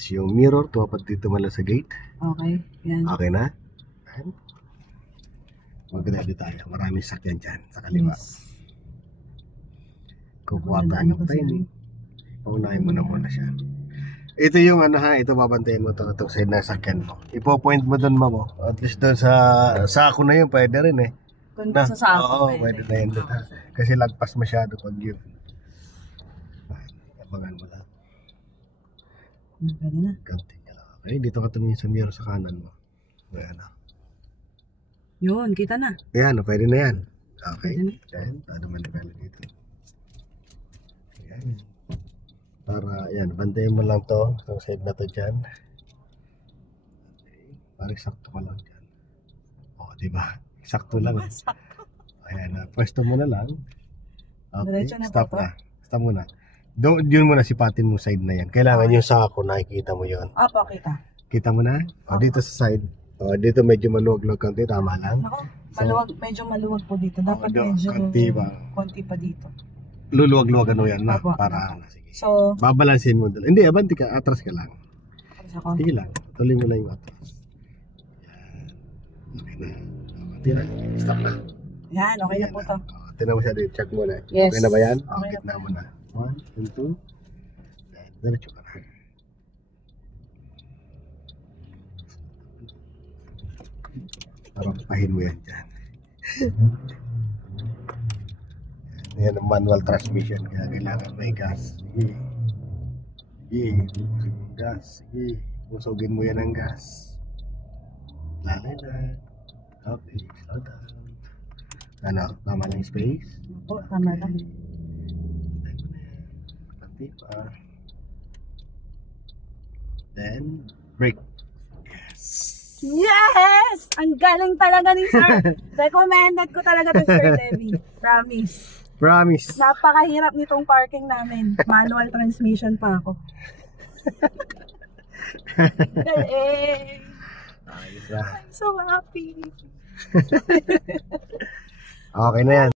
Tapos yung mirror, tuwapat dito mala sa gate. Okay, yan. Okay na? Ayan. Magdali tayo. Maraming sakyan dyan sa kaliwa. Yes. Kukuha tayo ng timing. Paunahin mo na muna siya. Ito yung ano ha, ito babantayan mo itong side ng sakyan mo. Ipo-point mo doon mo. At least doon sa sako na yun, pwede rin eh. Kung sa sako, oo, pwede na yun doon ha. Kasi lagpas masyado pag yun. Abangan mo lang. Pwede na. Kaunti ka lang. Okay, dito ka tumingin sa mirror sa kanan mo. Ayan na. Yun, kita na. Ayan, pwede na yan. Okay. Pwede na. Ayan, paano manipala dito. Ayan. Para, ayan, bantayan mo lang to. Itong side na to dyan. Okay. Para sakto ka lang dyan. O, diba? Sakto lang. Ayan, pwesto mo na lang. Okay, stop na. Stop muna. Yun muna, sipatin mo side na yan. Kailangan yung sako, nakikita mo yun. Opo, kita. Kita mo na? O, dito sa side. O, dito medyo maluwag-luwag konti, tama lang. Ako, maluwag, medyo maluwag po dito. Dapat medyo konti pa dito. Luluwag-luwag ano yan na, Opo. para, sige. So, Babalansin mo doon. Hindi, abanti ka, atras ka lang. ako. Sige lang, tuloy mo lang yung atras. Yan. Okay na. Konti na, stop na. Yan, okay na po to. Tinan mo siya dito, check mo na. Yes. Okay na ba yan? Okay Okay na na mo na. 1, 2, 3. Diretso ka na. Parang pahin mo yan dyan. Yan ang manual transmission, kaya kailangan may gas. Sige. Sige. Usogin mo yung gas. Sige. Usogin mo yan ang gas. Lalay na. Okay. Slow down. Ano? Tama lang yung space? Opo, tama lang. Pati pa. Then, brake. Yes! Yes! Ang galing talaga ni Sir. Recommended ko talaga to Sir Levy. Promise. Promise. Napakahirap nitong parking namin. Manual transmission pa ako. Galing! Ayos na. I'm so happy. Okay na yan.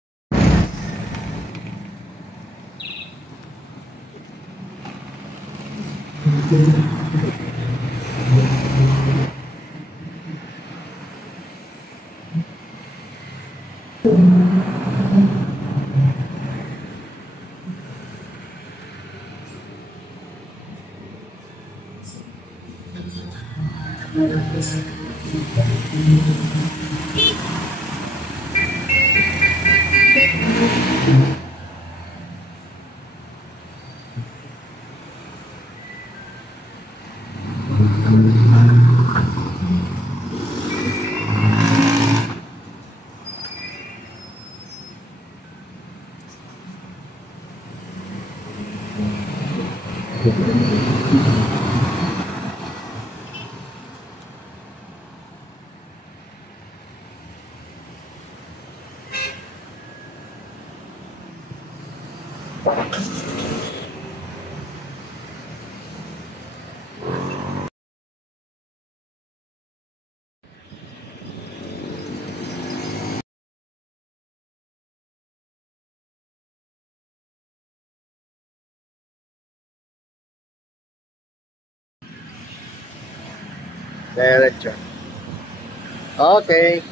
Diretso. Okay.